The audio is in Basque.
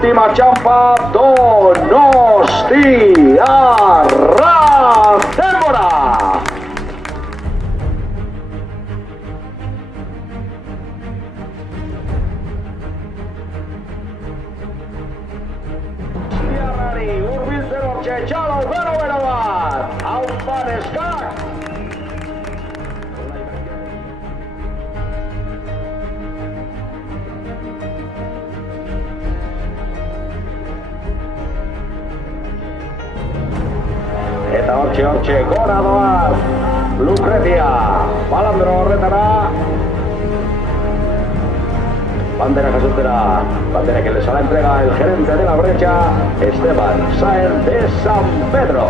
última txampa Donostiarra denbora! Urbiltzen hortxe txalo, bero bat! Hau eskak! Eta hortxe, gora doaz! Lucrecia, balandro horretara! Bandera jasotera, bandera que les hará entrega el gerente de la brecha, Esteban Sáenz de San Pedro.